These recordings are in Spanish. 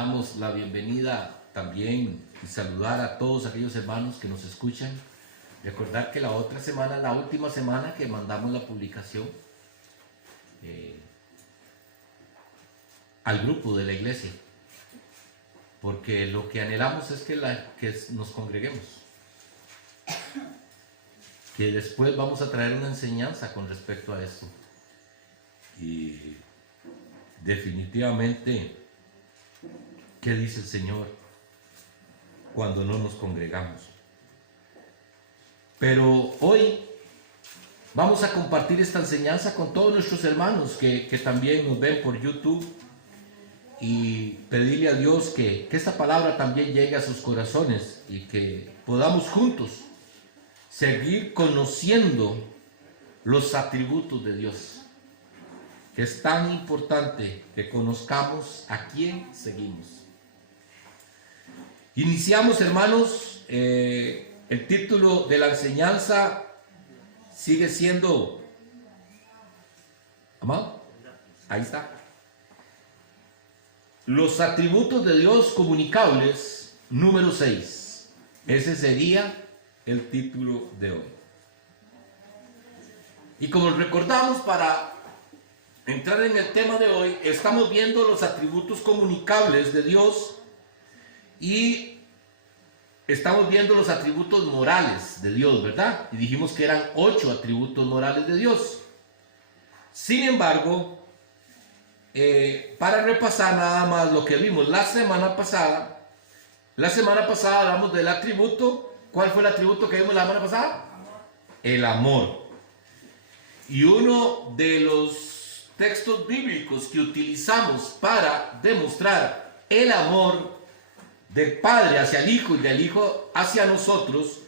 damos la bienvenida también y saludar a todos aquellos hermanos que nos escuchan. Recordar que la última semana que mandamos la publicación al grupo de la iglesia, porque lo que anhelamos es que nos congreguemos, que después vamos a traer una enseñanza con respecto a esto. Y definitivamente, ¿qué dice el Señor cuando no nos congregamos? Pero hoy vamos a compartir esta enseñanza con todos nuestros hermanos que también nos ven por YouTube, y pedirle a Dios que esta palabra también llegue a sus corazones y que podamos juntos seguir conociendo los atributos de Dios, que es tan importante que conozcamos a quién seguimos. Iniciamos, hermanos. El título de la enseñanza sigue siendo, ¿amado? Ahí está. Los atributos de Dios comunicables, número 6. Ese sería el título de hoy. Y como recordamos, para entrar en el tema de hoy, estamos viendo los atributos comunicables de Dios y estamos viendo los atributos morales de Dios, ¿verdad? Y dijimos que eran 8 atributos morales de Dios. Sin embargo, para repasar nada más lo que vimos la semana pasada hablamos del atributo. ¿Cuál fue el atributo que vimos la semana pasada? El amor. Y uno de los textos bíblicos que utilizamos para demostrar el amor del Padre hacia el Hijo y del Hijo hacia nosotros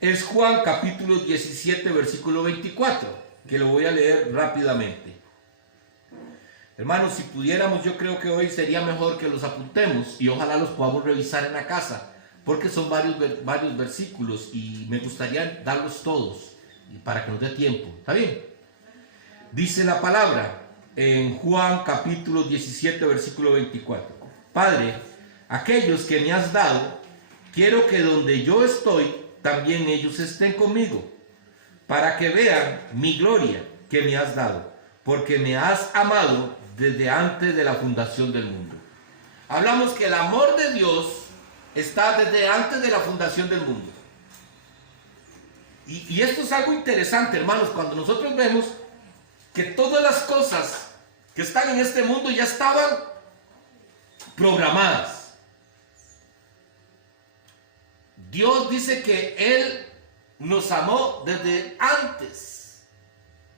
es Juan capítulo 17 versículo 24, que lo voy a leer rápidamente. Hermanos, si pudiéramos, yo creo que hoy sería mejor que los apuntemos y ojalá los podamos revisar en la casa, porque son varios versículos y me gustaría darlos todos para que nos dé tiempo. ¿Está bien? Dice la palabra en Juan capítulo 17 versículo 24. Padre, aquellos que me has dado, quiero que donde yo estoy, también ellos estén conmigo, para que vean mi gloria que me has dado, porque me has amado desde antes de la fundación del mundo. Hablamos que el amor de Dios está desde antes de la fundación del mundo. Y esto es algo interesante, hermanos, cuando nosotros vemos que todas las cosas que están en este mundo ya estaban programadas. Dios dice que Él nos amó desde antes.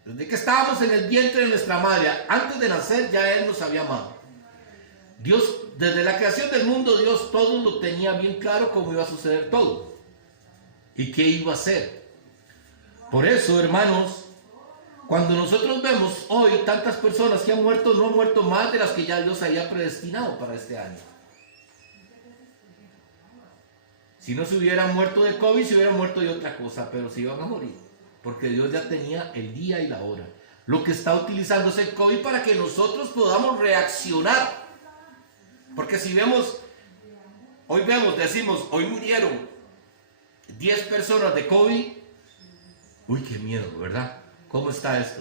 Desde que estábamos en el vientre de nuestra madre, antes de nacer, ya Él nos había amado. Dios, desde la creación del mundo, Dios todo lo tenía bien claro cómo iba a suceder todo y qué iba a hacer. Por eso, hermanos, cuando nosotros vemos hoy tantas personas que han muerto, no han muerto más de las que ya Dios había predestinado para este año. Si no se hubieran muerto de COVID, se hubieran muerto de otra cosa, pero se iban a morir, porque Dios ya tenía el día y la hora. Lo que está utilizando es el COVID para que nosotros podamos reaccionar. Porque si vemos, decimos, hoy murieron 10 personas de COVID. Uy, qué miedo, ¿verdad? ¿Cómo está esto?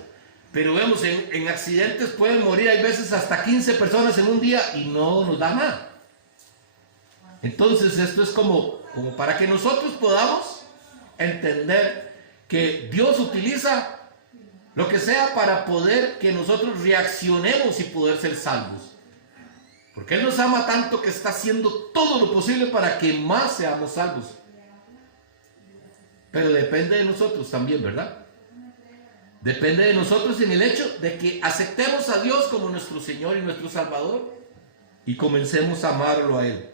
Pero vemos, en accidentes pueden morir, hay veces hasta 15 personas en un día y no nos da nada. Entonces esto es como para que nosotros podamos entender que Dios utiliza lo que sea para poder que nosotros reaccionemos y poder ser salvos. Porque Él nos ama tanto que está haciendo todo lo posible para que más seamos salvos. Pero depende de nosotros también, ¿verdad? Depende de nosotros en el hecho de que aceptemos a Dios como nuestro Señor y nuestro Salvador y comencemos a amarlo a Él.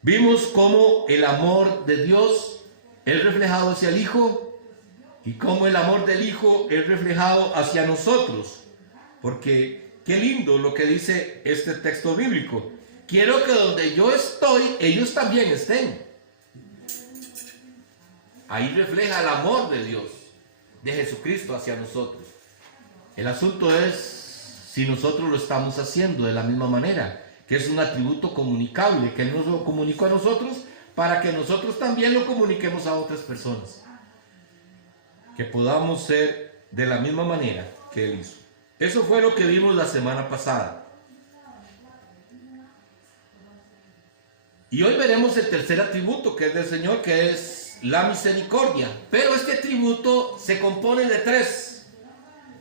Vimos cómo el amor de Dios es reflejado hacia el Hijo y cómo el amor del Hijo es reflejado hacia nosotros. Porque qué lindo lo que dice este texto bíblico. Quiero que donde yo estoy, ellos también estén. Ahí refleja el amor de Dios, de Jesucristo hacia nosotros. El asunto es si nosotros lo estamos haciendo de la misma manera, que es un atributo comunicable, que Él nos lo comunicó a nosotros para que nosotros también lo comuniquemos a otras personas, que podamos ser de la misma manera que Él hizo. Eso fue lo que vimos la semana pasada. Y hoy veremos el tercer atributo que es del Señor, que es la misericordia. Pero este atributo se compone de tres: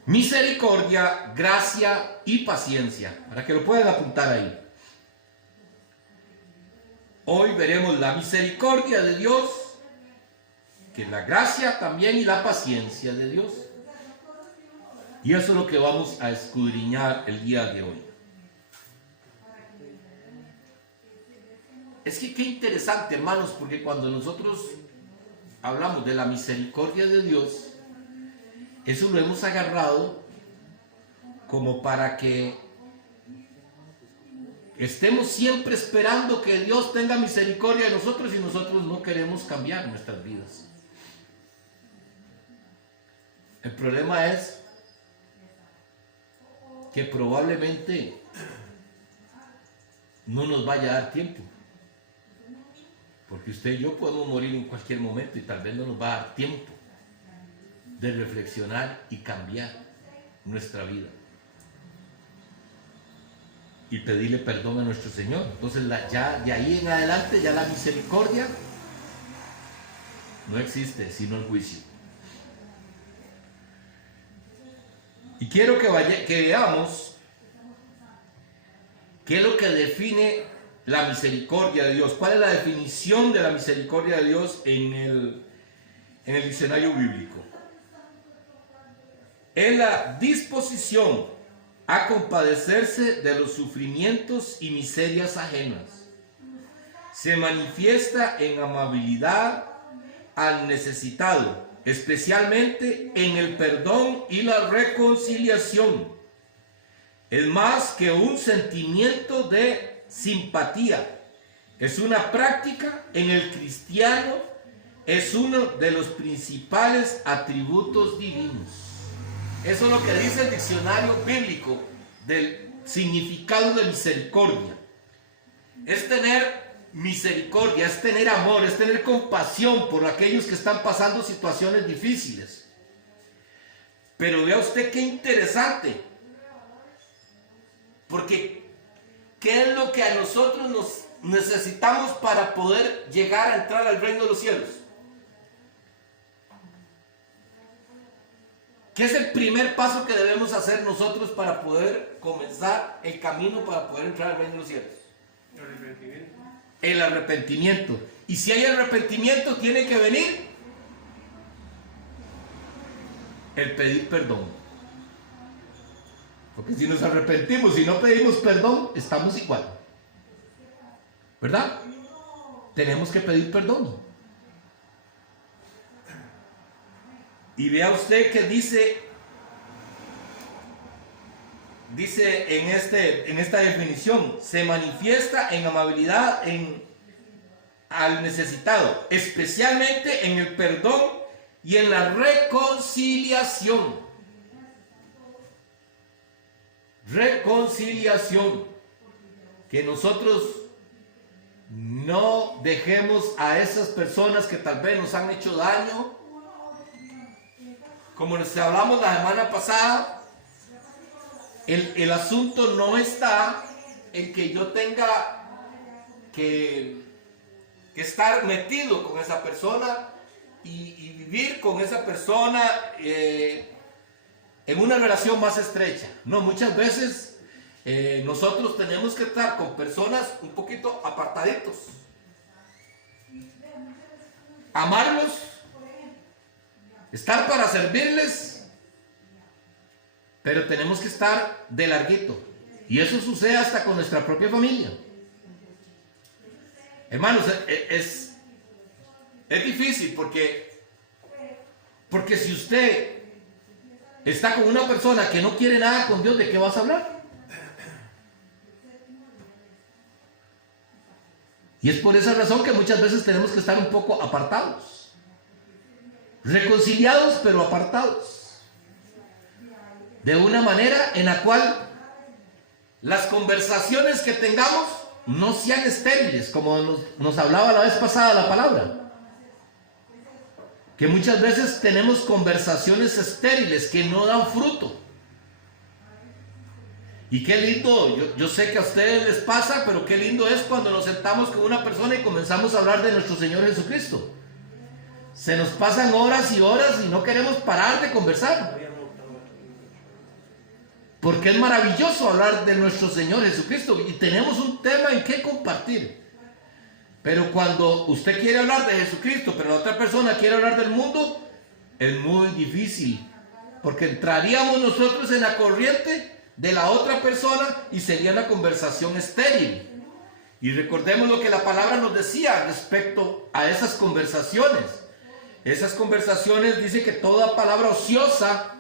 misericordia, gracia y paciencia, para que lo puedan apuntar ahí. Hoy veremos la misericordia de Dios, que es la gracia también, y la paciencia de Dios. Y eso es lo que vamos a escudriñar el día de hoy. Es que qué interesante, hermanos, porque cuando nosotros hablamos de la misericordia de Dios, eso lo hemos agarrado como para que estemos siempre esperando que Dios tenga misericordia de nosotros y nosotros no queremos cambiar nuestras vidas. El problema es que probablemente no nos vaya a dar tiempo, porque usted y yo podemos morir en cualquier momento y tal vez no nos va a dar tiempo de reflexionar y cambiar nuestra vida y pedirle perdón a nuestro Señor. Entonces ya de ahí en adelante ya la misericordia no existe, sino el juicio. Y quiero que veamos qué es lo que define la misericordia de Dios. ¿Cuál es la definición de la misericordia de Dios en el diccionario bíblico? Es la disposición a compadecerse de los sufrimientos y miserias ajenas. Se manifiesta en amabilidad al necesitado, especialmente en el perdón y la reconciliación. Es más que un sentimiento de simpatía. Es una práctica en el cristiano, es uno de los principales atributos divinos. Eso es lo que dice el diccionario bíblico del significado de misericordia. Es tener misericordia, es tener amor, es tener compasión por aquellos que están pasando situaciones difíciles. Pero vea usted qué interesante, porque ¿qué es lo que a nosotros nos necesitamos para poder llegar a entrar al reino de los cielos? ¿Qué es el primer paso que debemos hacer nosotros para poder comenzar el camino para poder entrar al reino de los cielos? El arrepentimiento. El arrepentimiento. Y si hay arrepentimiento, tiene que venir el pedir perdón. Porque si nos arrepentimos y no pedimos perdón, estamos igual, ¿verdad? Tenemos que pedir perdón. Y vea usted que dice en esta definición: se manifiesta en amabilidad al necesitado, especialmente en el perdón y en la reconciliación. Reconciliación. Que nosotros no dejemos a esas personas que tal vez nos han hecho daño. Como les hablamos la semana pasada, el asunto no está en que yo tenga que estar metido con esa persona y vivir con esa persona en una relación más estrecha. No, muchas veces nosotros tenemos que estar con personas un poquito apartaditos, amarlos, estar para servirles, pero tenemos que estar de larguito. Y eso sucede hasta con nuestra propia familia. Hermanos, es difícil porque si usted está con una persona que no quiere nada con Dios, ¿de qué vas a hablar? Y es por esa razón que muchas veces tenemos que estar un poco apartados. Reconciliados pero apartados, de una manera en la cual las conversaciones que tengamos no sean estériles, como nos hablaba la vez pasada la palabra. Que muchas veces tenemos conversaciones estériles que no dan fruto. Y qué lindo, yo sé que a ustedes les pasa, pero qué lindo es cuando nos sentamos con una persona y comenzamos a hablar de nuestro Señor Jesucristo. Se nos pasan horas y horas y no queremos parar de conversar. Porque es maravilloso hablar de nuestro Señor Jesucristo y tenemos un tema en que compartir. Pero cuando usted quiere hablar de Jesucristo, pero la otra persona quiere hablar del mundo, es muy difícil. Porque entraríamos nosotros en la corriente de la otra persona y sería una conversación estéril. Y recordemos lo que la palabra nos decía respecto a esas conversaciones. Esas conversaciones dice que toda palabra ociosa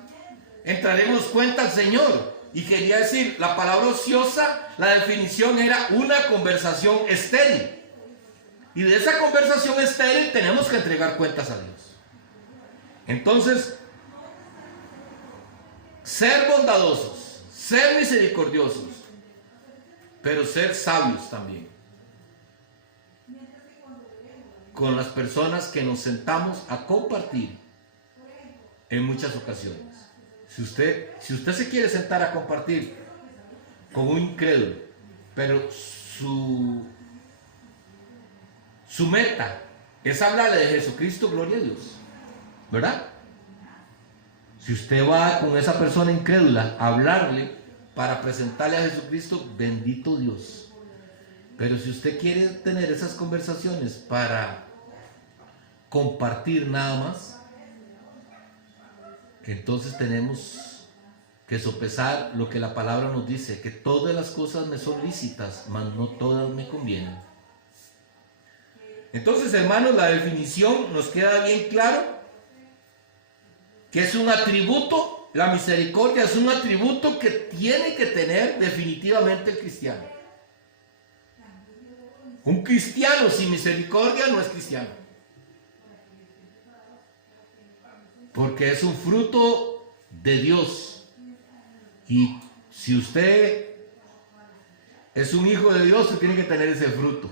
entraremos cuenta al Señor. Y quería decir, la palabra ociosa, la definición era una conversación estéril. Y de esa conversación estéril tenemos que entregar cuentas a Dios. Entonces, ser bondadosos, ser misericordiosos, pero ser sabios también con las personas que nos sentamos a compartir en muchas ocasiones. Si usted se quiere sentar a compartir con un incrédulo, pero su meta es hablarle de Jesucristo, gloria a Dios, ¿verdad? Si usted va con esa persona incrédula a hablarle para presentarle a Jesucristo, bendito Dios. Pero si usted quiere tener esas conversaciones para compartir nada más, entonces tenemos que sopesar lo que la palabra nos dice, que todas las cosas me son lícitas, mas no todas me convienen. Entonces, hermanos, la definición nos queda bien claro que es un atributo, la misericordia es un atributo que tiene que tener definitivamente el cristiano. Un cristiano sin misericordia no es cristiano. Porque es un fruto de Dios. Y si usted es un hijo de Dios, usted tiene que tener ese fruto.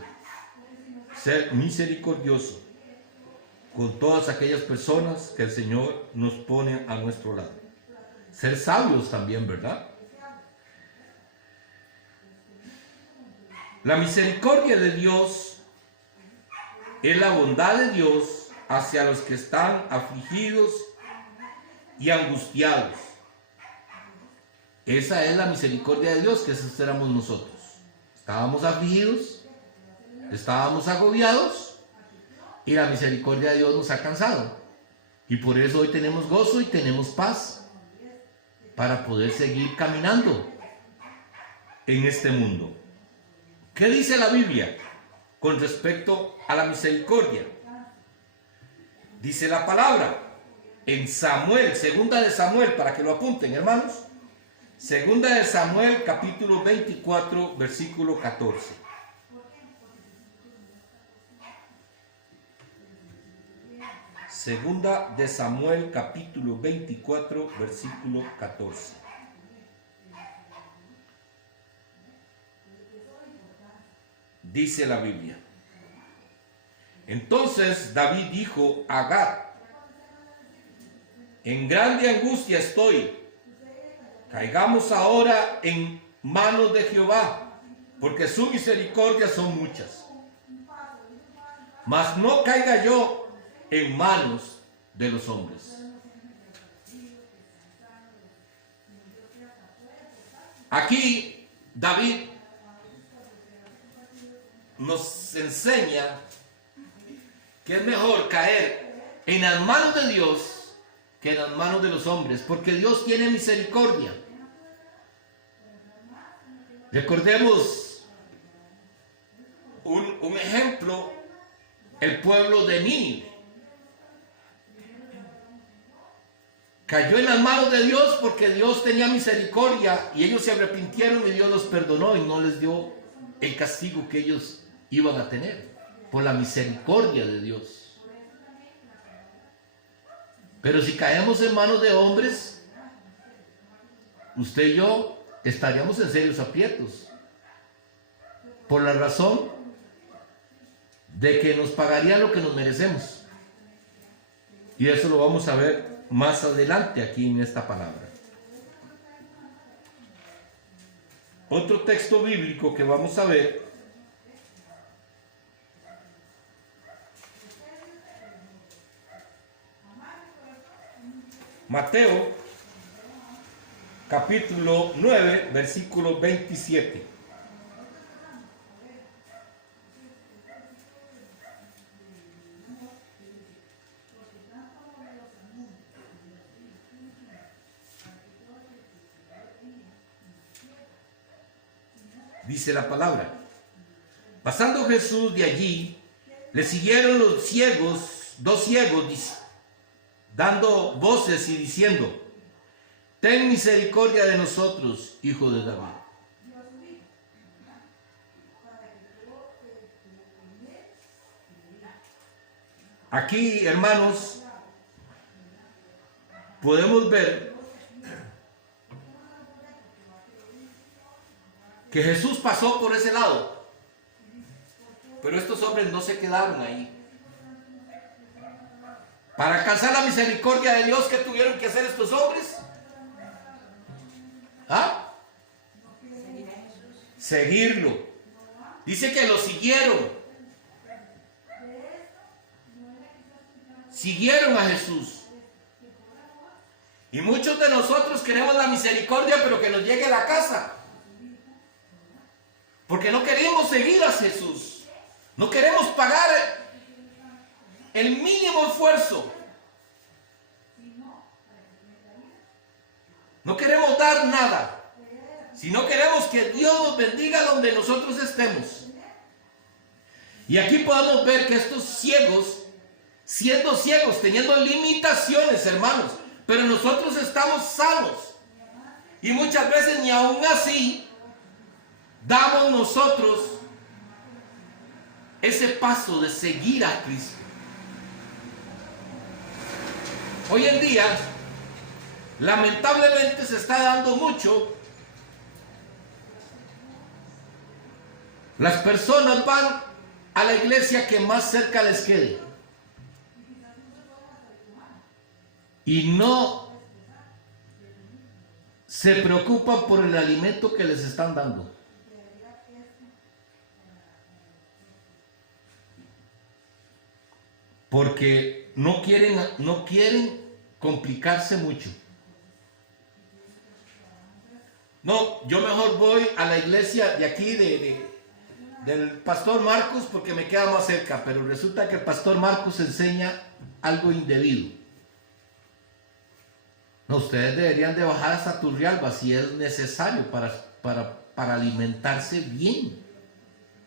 Ser misericordioso con todas aquellas personas que el Señor nos pone a nuestro lado. Ser sabios también, ¿verdad? La misericordia de Dios es la bondad de Dios hacia los que están afligidos y angustiados. Esa es la misericordia de Dios, que esos éramos nosotros. Estábamos afligidos, estábamos agobiados y la misericordia de Dios nos ha alcanzado. Y por eso hoy tenemos gozo y tenemos paz para poder seguir caminando en este mundo. ¿Qué dice la Biblia con respecto a la misericordia? Dice la palabra en Samuel, segunda de Samuel, para que lo apunten, hermanos. Segunda de Samuel, capítulo 24, versículo 14. Segunda de Samuel, capítulo 24, versículo 14. Dice la Biblia: entonces David dijo a Gad: en grande angustia estoy, caigamos ahora en manos de Jehová, porque su misericordia son muchas. Mas no caiga yo en manos de los hombres. Aquí David nos enseña que es mejor caer en las manos de Dios que en las manos de los hombres, porque Dios tiene misericordia. Recordemos un ejemplo, el pueblo de Nínive. Cayó en las manos de Dios porque Dios tenía misericordia y ellos se arrepintieron y Dios los perdonó y no les dio el castigo que ellos iban a tener por la misericordia de Dios. Pero si caemos en manos de hombres, usted y yo estaríamos en serios aprietos. Por la razón de que nos pagaría lo que nos merecemos. Y eso lo vamos a ver más adelante aquí en esta palabra. Otro texto bíblico que vamos a ver Mateo capítulo 9 versículo 27. Dice la palabra: pasando Jesús de allí, le siguieron los ciegos, dos ciegos, dando voces y diciendo: ten misericordia de nosotros, hijo de David. Aquí, hermanos, podemos ver que Jesús pasó por ese lado, pero estos hombres no se quedaron ahí. Para alcanzar la misericordia de Dios, ¿qué tuvieron que hacer estos hombres? ¿Ah? Seguirlo. Dice que lo siguieron. Siguieron a Jesús. Y muchos de nosotros queremos la misericordia, pero que nos llegue a la casa. Porque no queremos seguir a Jesús. No queremos pagar el mínimo esfuerzo. No queremos dar nada. Sino queremos que Dios nos bendiga donde nosotros estemos. Y aquí podemos ver que estos ciegos, siendo ciegos, teniendo limitaciones, hermanos, pero nosotros estamos sanos. Y muchas veces ni aún así damos nosotros ese paso de seguir a Cristo. Hoy en día, lamentablemente se está dando mucho. Las personas van a la iglesia que más cerca les quede. Y no se preocupan por el alimento que les están dando. Porque no quieren complicarse mucho. No, yo mejor voy a la iglesia de aquí del pastor Marcos porque me queda más cerca, pero resulta que el pastor Marcos enseña algo indebido. No, ustedes deberían de bajar hasta Turrialba si es necesario para alimentarse bien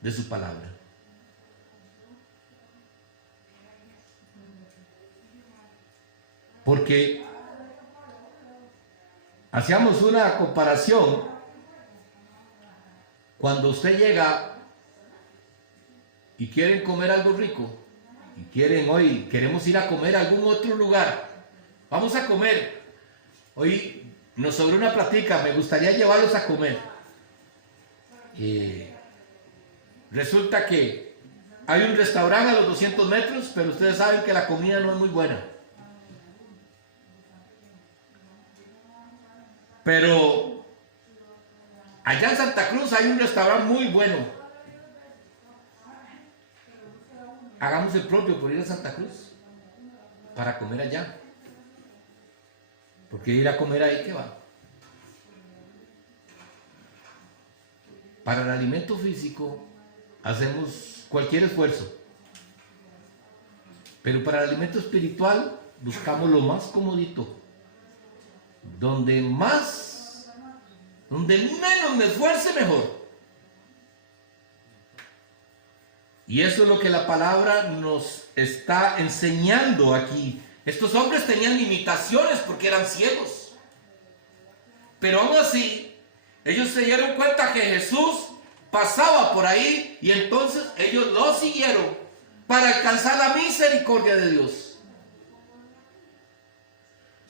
de su palabra. Porque hacíamos una comparación cuando usted llega y quieren comer algo rico y queremos ir a comer a algún otro lugar. Vamos a comer. Hoy nos sobró una platica, me gustaría llevarlos a comer. Resulta que hay un restaurante a los 200 metros, pero ustedes saben que la comida no es muy buena. Pero allá en Santa Cruz hay un restaurante muy bueno. Hagamos el propio por ir a Santa Cruz para comer allá. Porque ir a comer ahí, ¿qué va? Para el alimento físico hacemos cualquier esfuerzo. Pero para el alimento espiritual buscamos lo más comodito. Donde menos me esfuerce, mejor. Y eso es lo que la palabra nos está enseñando aquí. Estos hombres tenían limitaciones porque eran ciegos. Pero aún así, ellos se dieron cuenta que Jesús pasaba por ahí y entonces ellos lo siguieron para alcanzar la misericordia de Dios.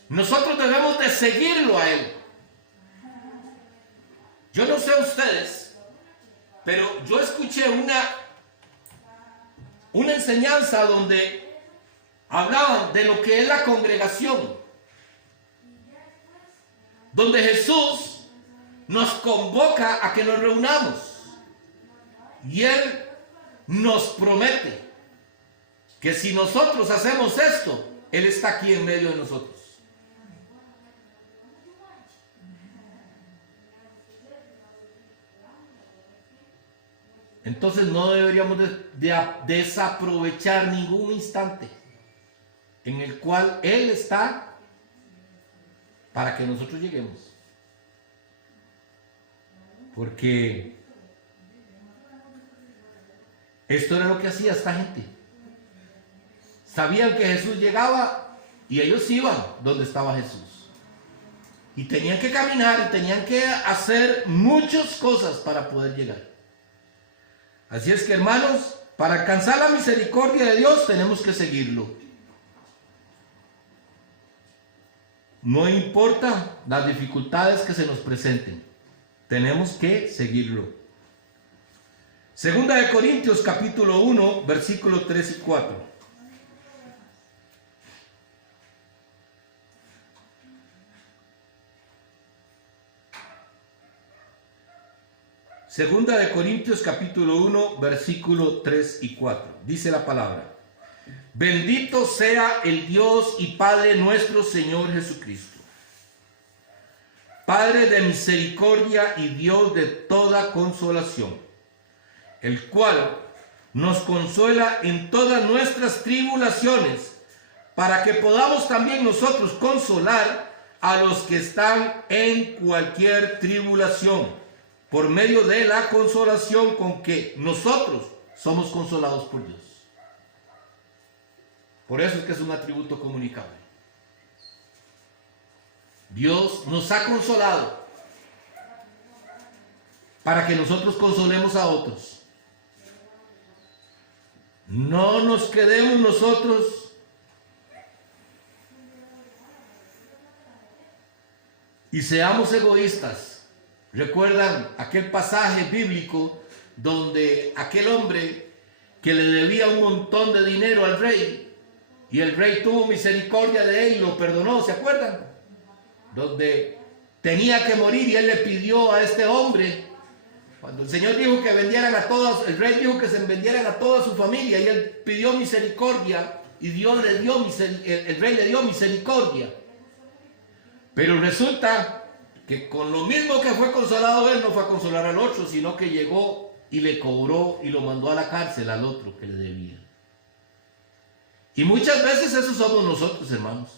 Nosotros debemos de seguirlo a Él. Yo no sé ustedes, pero yo escuché una enseñanza donde hablaban de lo que es la congregación, donde Jesús nos convoca a que nos reunamos y Él nos promete que si nosotros hacemos esto, Él está aquí en medio de nosotros. Entonces no deberíamos de desaprovechar ningún instante en el cual Él está para que nosotros lleguemos. Porque esto era lo que hacía esta gente. Sabían que Jesús llegaba y ellos iban donde estaba Jesús. Y tenían que caminar y tenían que hacer muchas cosas para poder llegar. Así es que, hermanos, para alcanzar la misericordia de Dios tenemos que seguirlo. No importa las dificultades que se nos presenten, tenemos que seguirlo. Segunda de Corintios capítulo 1, versículos 3 y 4. Segunda de Corintios capítulo 1, versículo 3 y 4. Dice la palabra: bendito sea el Dios y Padre nuestro Señor Jesucristo, Padre de misericordia y Dios de toda consolación, el cual nos consuela en todas nuestras tribulaciones, para que podamos también nosotros consolar a los que están en cualquier tribulación, por medio de la consolación con que nosotros somos consolados por Dios. Por eso es que es un atributo comunicable. Dios nos ha consolado para que nosotros consolemos a otros. No nos quedemos nosotros y seamos egoístas. ¿Recuerdan aquel pasaje bíblico donde aquel hombre que le debía un montón de dinero al rey y el rey tuvo misericordia de él y lo perdonó? ¿Se acuerdan? Donde tenía que morir y él le pidió a este hombre, cuando el Señor dijo que vendieran a todos, el rey dijo que se vendieran a toda su familia y él pidió misericordia y Dios le dio el rey le dio misericordia. Pero resulta que con lo mismo que fue consolado él, no fue a consolar al otro, sino que llegó y le cobró y lo mandó a la cárcel al otro que le debía. Y muchas veces eso somos nosotros, hermanos.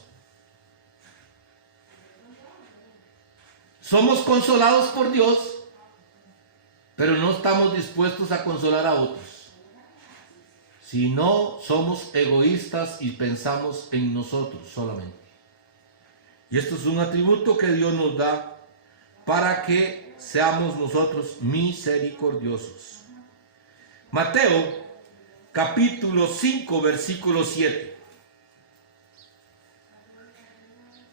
Somos consolados por Dios, pero no estamos dispuestos a consolar a otros. Si no, somos egoístas y pensamos en nosotros solamente. Y esto es un atributo que Dios nos da para que seamos nosotros misericordiosos. Mateo capítulo 5, versículo 7.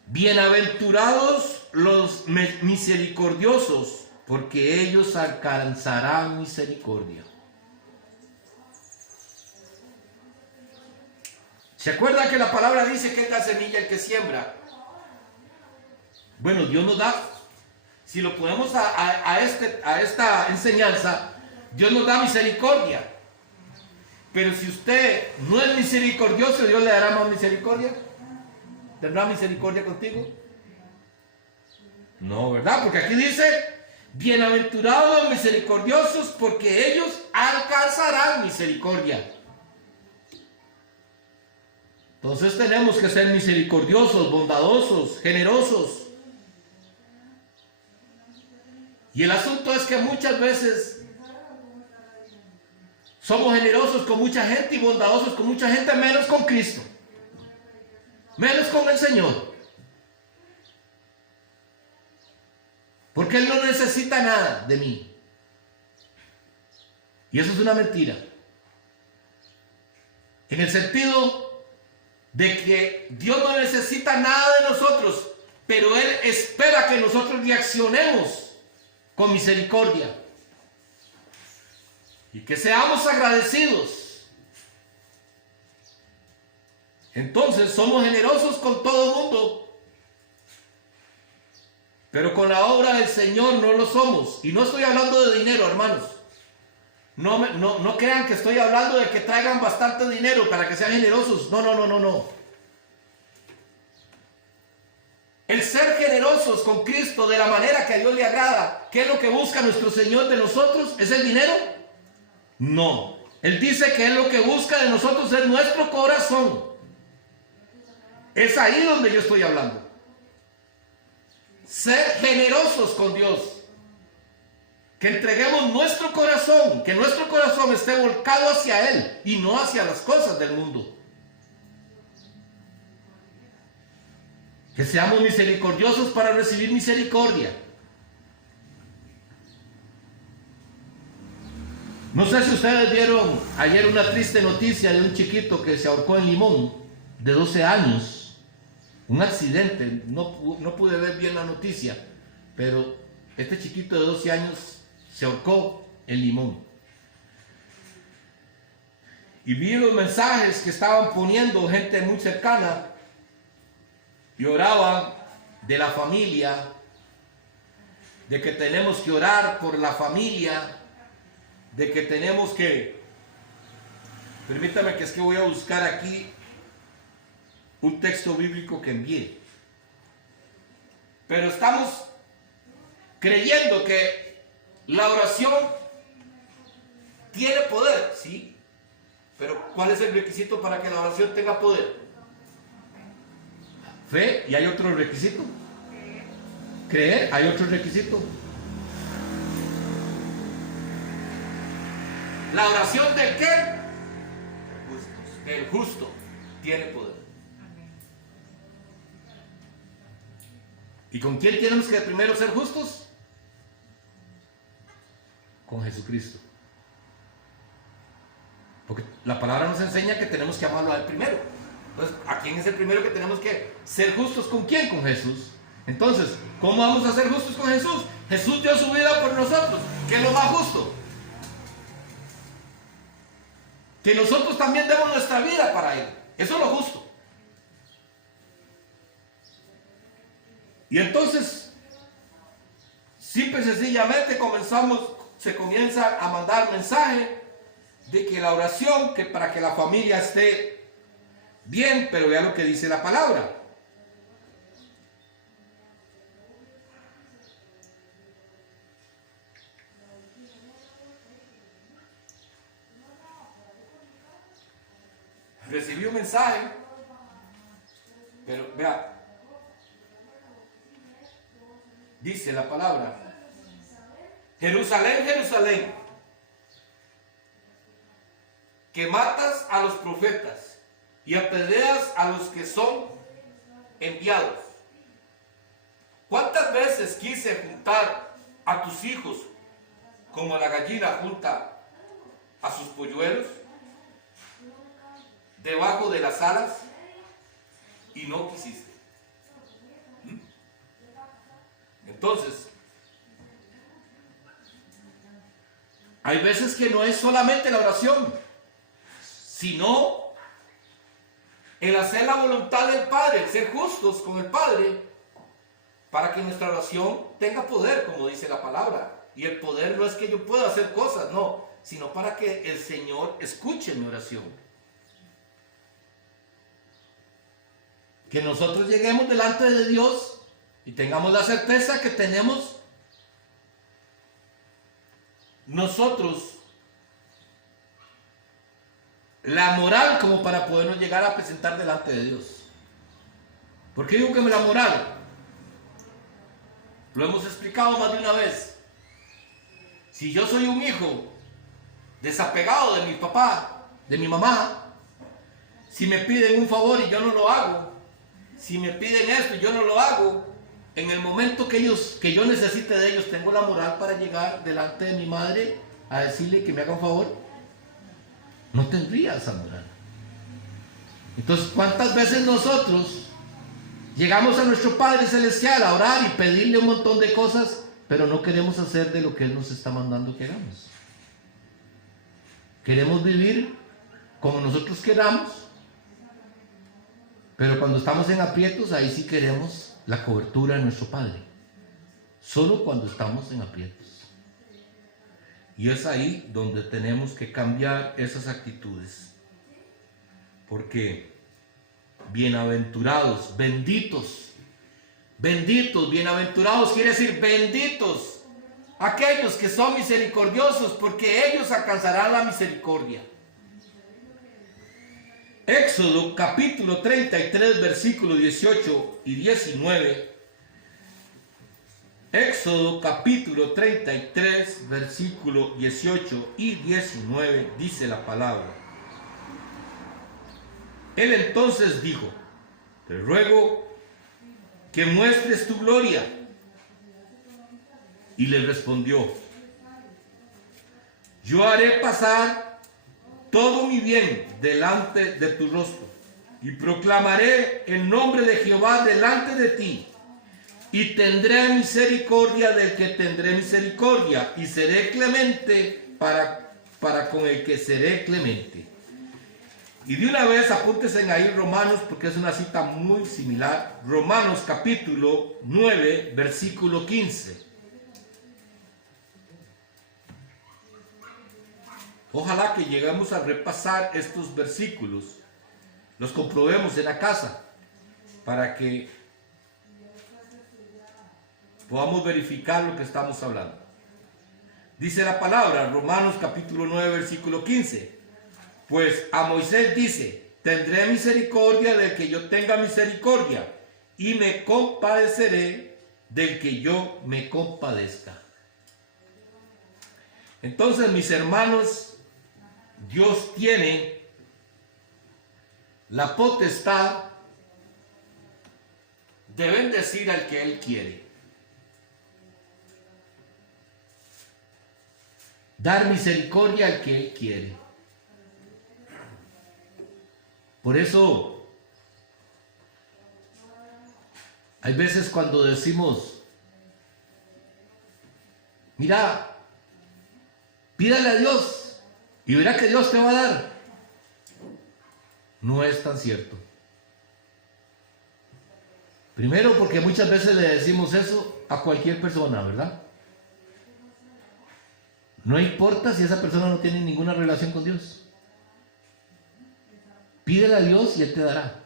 Bienaventurados los misericordiosos, porque ellos alcanzarán misericordia. ¿Se acuerda que la palabra dice que es la semilla el que siembra? Bueno, Dios nos da, si lo ponemos a esta enseñanza, Dios nos da misericordia. Pero si usted no es misericordioso, ¿Dios le dará más misericordia? ¿Tendrá misericordia contigo? No, ¿verdad? Porque aquí dice: bienaventurados los misericordiosos, porque ellos alcanzarán misericordia. Entonces tenemos que ser misericordiosos, bondadosos, generosos. Y el asunto es que muchas veces somos generosos con mucha gente y bondadosos con mucha gente, menos con Cristo, menos con el Señor. Porque Él no necesita nada de mí. Y eso es una mentira. En el sentido de que Dios no necesita nada de nosotros, pero Él espera que nosotros reaccionemos con misericordia. Y que seamos agradecidos. Entonces somos generosos con todo el mundo, pero con la obra del Señor no lo somos. Y no estoy hablando de dinero, hermanos. No crean que estoy hablando de que traigan bastante dinero para que sean generosos. No. El ser generosos con Cristo de la manera que a Dios le agrada, ¿qué es lo que busca nuestro Señor de nosotros? ¿Es el dinero? No. Él dice que lo que busca de nosotros es nuestro corazón. Es ahí donde yo estoy hablando. Ser generosos con Dios. Que entreguemos nuestro corazón, que nuestro corazón esté volcado hacia Él y no hacia las cosas del mundo. Que seamos misericordiosos para recibir misericordia. No sé si ustedes vieron ayer una triste noticia de un chiquito que se ahorcó en Limón, de 12 años. Un accidente, no pude ver bien la noticia, pero este chiquito de 12 años se ahorcó en Limón. Y vi los mensajes que estaban poniendo gente muy cercana y oraban de la familia, de que tenemos que orar por la familia, de que tenemos que... Permítame que es que voy a buscar aquí un texto bíblico que envié. Pero estamos creyendo que la oración tiene poder, ¿sí? Pero ¿cuál es el requisito para que la oración tenga poder? Fe, y hay otro requisito. Creer, hay otro requisito. La oración del ¿qué? El justo tiene poder. ¿Y con quién tenemos que primero ser justos? Con Jesucristo. Porque la palabra nos enseña que tenemos que amarlo a Él primero. Entonces, ¿a quién es el primero que tenemos que ser justos? ¿Con quién? Con Jesús. Entonces, ¿cómo vamos a ser justos con Jesús? Jesús dio su vida por nosotros. ¿Qué es lo más justo? Que nosotros también demos nuestra vida para Él. Eso es lo justo. Y entonces, simple y sencillamente se comienza a mandar mensaje de que la oración, que para que la familia esté bien, pero vea lo que dice la palabra. Recibí un mensaje, pero vea, dice la palabra: Jerusalén, Jerusalén, que matas a los profetas y apedreas a los que son enviados. ¿Cuántas veces quise juntar a tus hijos como la gallina junta a sus polluelos debajo de las alas, y no quisiste? Entonces, hay veces que no es solamente la oración, sino el hacer la voluntad del Padre, el ser justos con el Padre, para que nuestra oración tenga poder, como dice la palabra. Y el poder no es que yo pueda hacer cosas, no, sino para que el Señor escuche mi oración. Que nosotros lleguemos delante de Dios y tengamos la certeza que tenemos nosotros la moral como para podernos llegar a presentar delante de Dios. ¿Por qué digo que la moral? Lo hemos explicado más de una vez. Si yo soy un hijo desapegado de mi papá, de mi mamá, si me piden un favor y yo no lo hago, si me piden esto y yo no lo hago, en el momento que yo necesite de ellos, tengo la moral para llegar delante de mi madre a decirle que me haga un favor. No tendría esa moral. Entonces, ¿cuántas veces nosotros llegamos a nuestro Padre Celestial a orar y pedirle un montón de cosas pero no queremos hacer de lo que Él nos está mandando que hagamos. Queremos vivir como nosotros queramos, pero cuando estamos en aprietos, ahí sí queremos la cobertura de nuestro Padre. Solo cuando estamos en aprietos. Y es ahí donde tenemos que cambiar esas actitudes. Porque bienaventurados, benditos, bienaventurados quiere decir benditos aquellos que son misericordiosos, porque ellos alcanzarán la misericordia. Éxodo capítulo 33, versículos 18 y 19. Éxodo capítulo 33, versículo 18 y 19 dice la palabra. Él entonces dijo: te ruego que muestres tu gloria. Y le respondió: yo haré pasar todo mi bien delante de tu rostro, y proclamaré el nombre de Jehová delante de ti, y tendré misericordia del que tendré misericordia, y seré clemente para con el que seré clemente. Y de una vez apúntense ahí Romanos, porque es una cita muy similar. Romanos capítulo 9, versículo 15. Ojalá que lleguemos a repasar estos versículos, los comprobemos en la casa, para que podamos verificar lo que estamos hablando. Dice la palabra, Romanos capítulo 9, versículo 15. Pues a Moisés dice: tendré misericordia del que yo tenga misericordia, y me compadeceré del que yo me compadezca. Entonces, mis hermanos, Dios tiene la potestad de bendecir al que Él quiere, dar misericordia al que Él quiere. Por eso, hay veces cuando decimos: mira, pídale a Dios y verá que Dios te va a dar. No es tan cierto. Primero, porque muchas veces le decimos eso a cualquier persona, ¿verdad? No importa si esa persona no tiene ninguna relación con Dios. Pídele a Dios y Él te dará.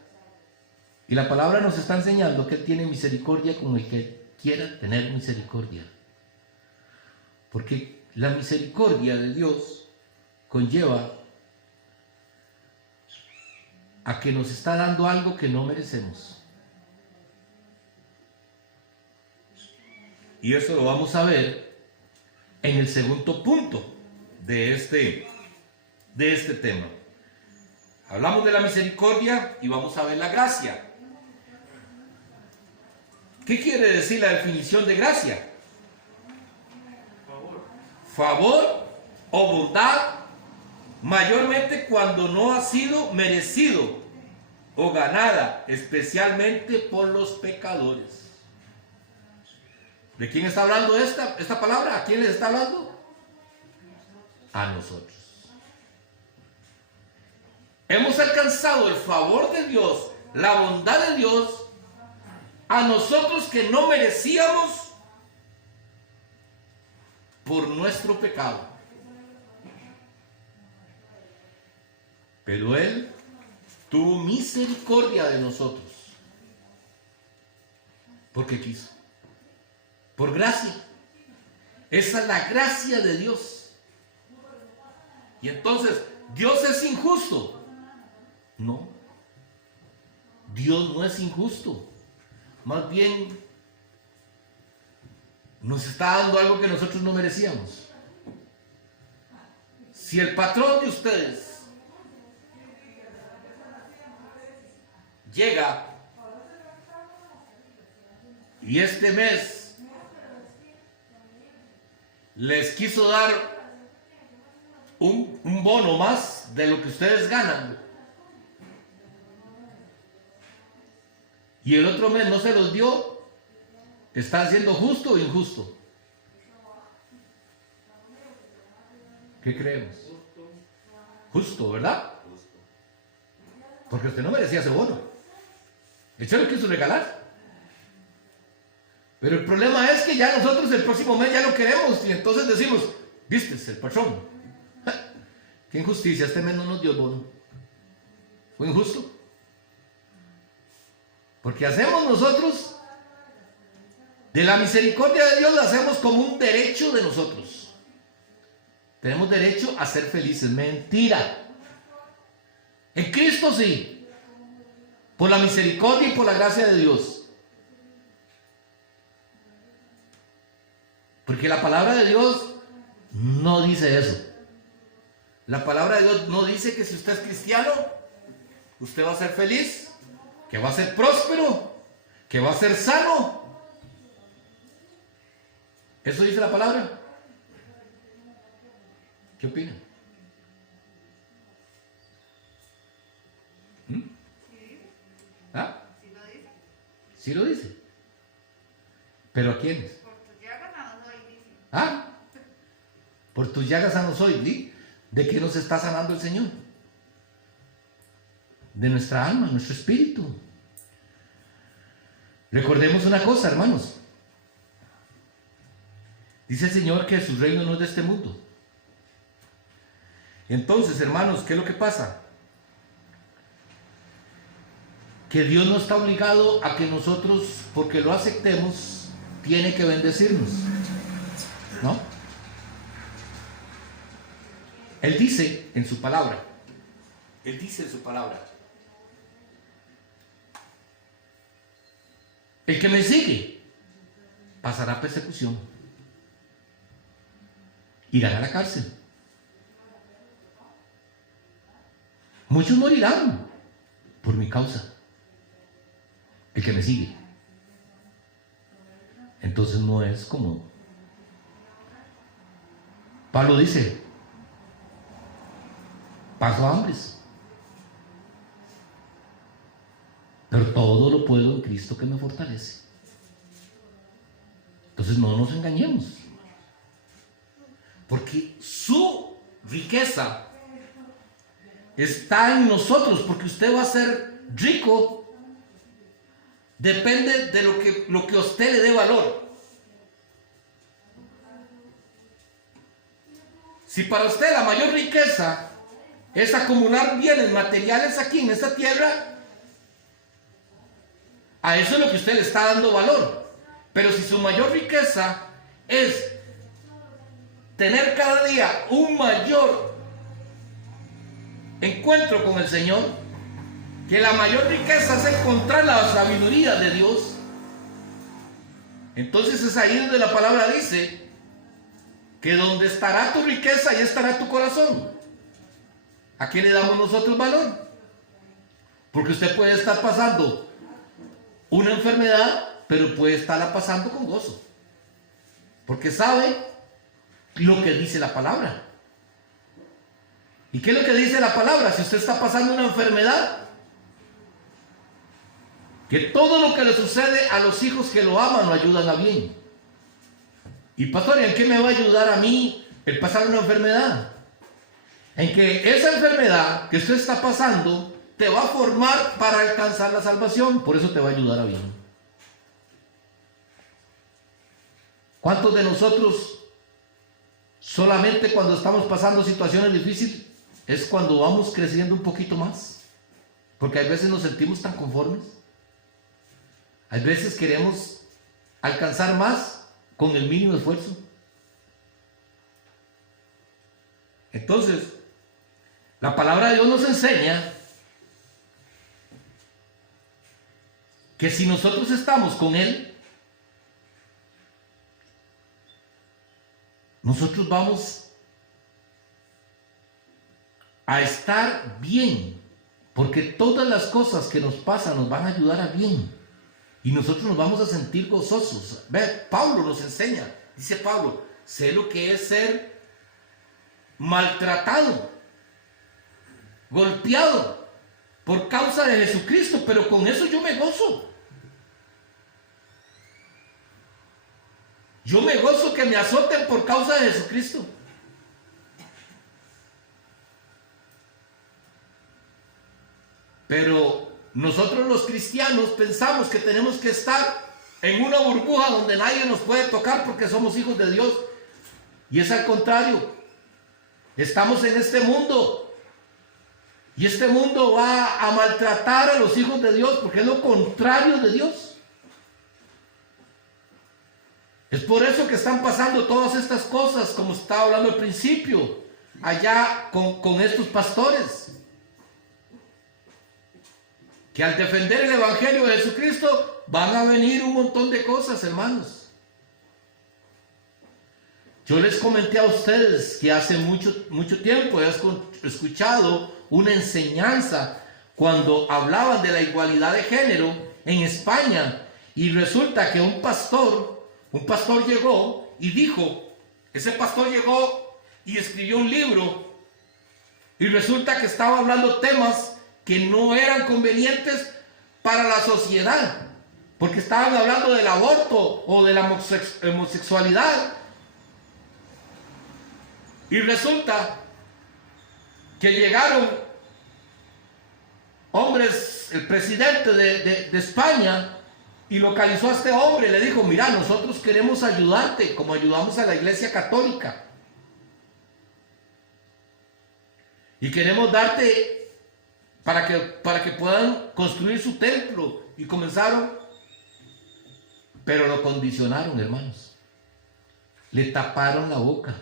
Y la palabra nos está enseñando que Él tiene misericordia con el que quiera tener misericordia. Porque la misericordia de Dios conlleva a que nos está dando algo que no merecemos. Y eso lo vamos a ver en el segundo punto de este tema. Hablamos de la misericordia y vamos a ver la gracia. ¿Qué quiere decir la definición de gracia? Favor o bondad, mayormente cuando no ha sido merecido o ganada, especialmente por los pecadores. ¿De quién está hablando esta palabra? ¿A quién les está hablando? A nosotros. Hemos alcanzado el favor de Dios, la bondad de Dios, a nosotros que no merecíamos por nuestro pecado. Pero Él tuvo misericordia de nosotros, porque quiso, por gracia. Esa es la gracia de Dios. Y entonces, ¿Dios es injusto? No, Dios no es injusto. Más bien nos está dando algo que nosotros no merecíamos. Si el patrón de ustedes llega y este mes les quiso dar un bono más de lo que ustedes ganan, y el otro mes no se los dio, ¿está siendo justo o injusto? ¿Qué creemos? Justo, ¿verdad? Porque usted no merecía ese bono. Él se lo quiso regalar. Pero el problema es que ya nosotros el próximo mes ya lo queremos. Y entonces decimos, viste, el patrón. Qué injusticia, este mes no nos dio el bono. Fue injusto. Porque hacemos nosotros, de la misericordia de Dios, la hacemos como un derecho de nosotros. Tenemos derecho a ser felices. Mentira. En Cristo sí. Por la misericordia y por la gracia de Dios. Porque la palabra de Dios no dice eso. La palabra de Dios no dice que si usted es cristiano, usted va a ser feliz, que va a ser próspero, que va a ser sano. ¿Eso dice la palabra? ¿Qué opina? ¿Ah? Sí lo dice. ¿Pero a quiénes? ¿Ah? Por tus llagas sanos soy. ¿Sí? ¿De qué nos está sanando el Señor? De nuestra alma, nuestro espíritu. Recordemos una cosa, hermanos. Dice el Señor que su reino no es de este mundo. Entonces, hermanos, ¿qué es lo que pasa? Que Dios no está obligado a que nosotros, porque lo aceptemos, tiene que bendecirnos. ¿No? Él dice en su palabra. Él dice en su palabra. El que me sigue pasará persecución. Irán a la cárcel. Muchos morirán por mi causa. El que me sigue. Entonces no es como Pablo dice, paso hambres, pero todo lo puedo en Cristo que me fortalece. Entonces no nos engañemos, porque su riqueza está en nosotros, porque usted va a ser rico, depende de lo que a usted le dé valor. Si para usted la mayor riqueza es acumular bienes materiales aquí en esta tierra, a eso es lo que usted le está dando valor. Pero si su mayor riqueza es tener cada día un mayor encuentro con el Señor, que la mayor riqueza es encontrar la sabiduría de Dios, entonces es ahí donde la palabra dice que donde estará tu riqueza, ahí estará tu corazón. ¿A qué le damos nosotros valor? Porque usted puede estar pasando una enfermedad, pero puede estarla pasando con gozo. Porque sabe lo que dice la palabra. ¿Y qué es lo que dice la palabra? Si usted está pasando una enfermedad, que todo lo que le sucede a los hijos que lo aman lo ayudan a bien. Y pastor, ¿en qué me va a ayudar a mí el pasar una enfermedad? En que esa enfermedad que usted está pasando te va a formar para alcanzar la salvación. Por eso te va a ayudar a bien. ¿Cuántos de nosotros solamente cuando estamos pasando situaciones difíciles es cuando vamos creciendo un poquito más? Porque hay veces nos sentimos tan conformes. Hay veces queremos alcanzar más con el mínimo esfuerzo. Entonces, la palabra de Dios nos enseña que si nosotros estamos con Él, nosotros vamos a estar bien, porque todas las cosas que nos pasan nos van a ayudar a bien. Y nosotros nos vamos a sentir gozosos. Ve, Pablo nos enseña, dice Pablo, sé lo que es ser maltratado, golpeado por causa de Jesucristo, pero con eso yo me gozo. Yo me gozo que me azoten por causa de Jesucristo. Pero nosotros los cristianos pensamos que tenemos que estar en una burbuja donde nadie nos puede tocar porque somos hijos de Dios. Y es al contrario. Estamos en este mundo. Y este mundo va a maltratar a los hijos de Dios porque es lo contrario de Dios. Es por eso que están pasando todas estas cosas, como estaba hablando al principio, allá con estos pastores. Que al defender el Evangelio de Jesucristo van a venir un montón de cosas, hermanos. Yo les comenté a ustedes que hace mucho tiempo he escuchado una enseñanza cuando hablaban de la igualdad de género en España, y resulta que un pastor llegó y dijo, ese pastor llegó y escribió un libro, y resulta que estaba hablando temas que no eran convenientes para la sociedad, porque estaban hablando del aborto o de la homosexualidad. Y resulta que llegaron hombres, el presidente de España, y localizó a este hombre y le dijo, mira, nosotros queremos ayudarte como ayudamos a la Iglesia Católica. Y queremos darte para que puedan construir su templo. Y comenzaron, pero lo condicionaron, hermanos. Le taparon la boca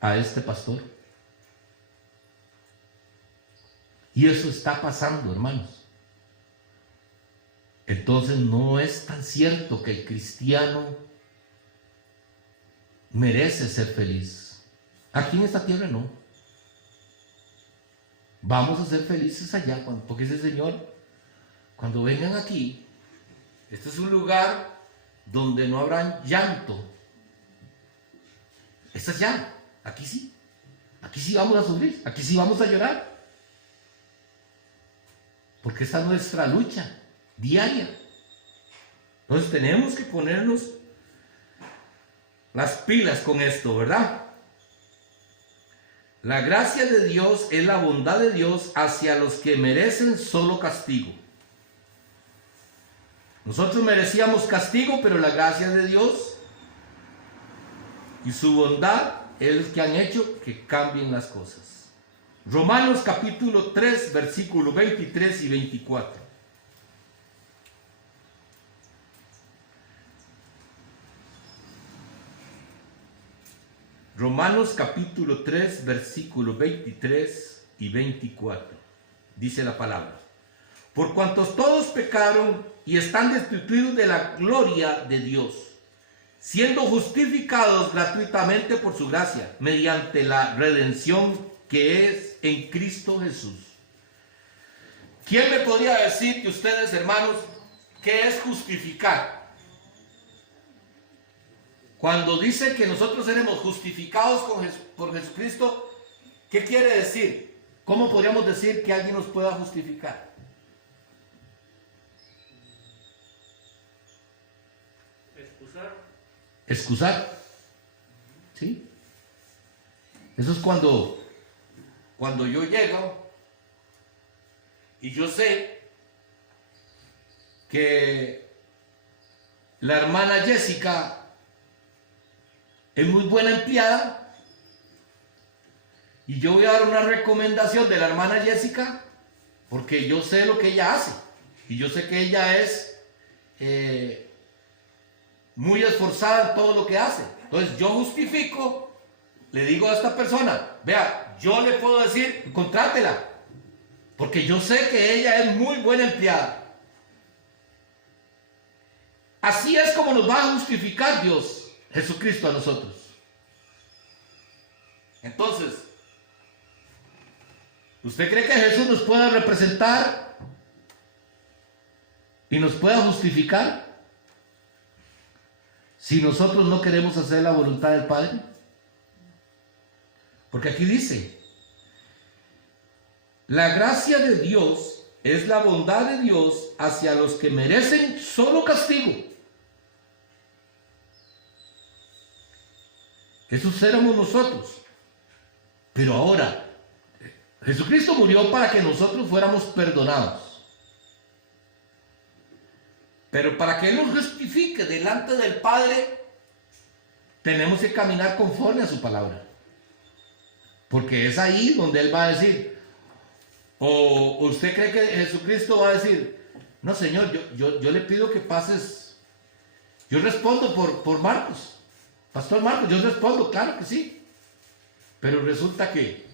a este pastor. Y eso está pasando, hermanos. Entonces no es tan cierto que el cristiano merece ser feliz. Aquí en esta tierra no. Vamos a ser felices allá, porque dice el Señor, cuando vengan aquí, este es un lugar donde no habrá llanto. Este es allá, aquí sí vamos a sufrir, aquí sí vamos a llorar. Porque esta es nuestra lucha diaria. Entonces tenemos que ponernos las pilas con esto, ¿verdad? La gracia de Dios es la bondad de Dios hacia los que merecen solo castigo. Nosotros merecíamos castigo, pero la gracia de Dios y su bondad es lo que han hecho que cambien las cosas. Romanos capítulo 3, versículos 23 y 24. Romanos capítulo 3, versículos 23 y 24. Dice la palabra. Por cuantos todos pecaron y están destituidos de la gloria de Dios, siendo justificados gratuitamente por su gracia, mediante la redención que es en Cristo Jesús. ¿Quién me podría decir que ustedes, hermanos, qué es justificar? Cuando dice que nosotros seremos justificados por Jesucristo, ¿qué quiere decir? ¿Cómo podríamos decir que alguien nos pueda justificar? Excusar. ¿Sí? Eso es cuando yo llego y yo sé que la hermana Jessica es muy buena empleada y yo voy a dar una recomendación de la hermana Jessica porque yo sé lo que ella hace y yo sé que ella es muy esforzada en todo lo que hace. Entonces yo justifico, le digo a esta persona, vea, yo le puedo decir, contrátela, porque yo sé que ella es muy buena empleada. Así es como nos va a justificar Dios, Jesucristo, a nosotros. Entonces, ¿usted cree que Jesús nos pueda representar y nos pueda justificar si nosotros no queremos hacer la voluntad del Padre? Porque aquí dice, la gracia de Dios es la bondad de Dios hacia los que merecen solo castigo. Esos éramos nosotros. Pero ahora, Jesucristo murió para que nosotros fuéramos perdonados. Pero para que Él nos justifique delante del Padre, tenemos que caminar conforme a su palabra. Porque es ahí donde Él va a decir, o usted cree que Jesucristo va a decir, no Señor, yo le pido que pases, yo respondo por Marcos, Pastor Marcos, yo respondo, claro que sí, pero resulta que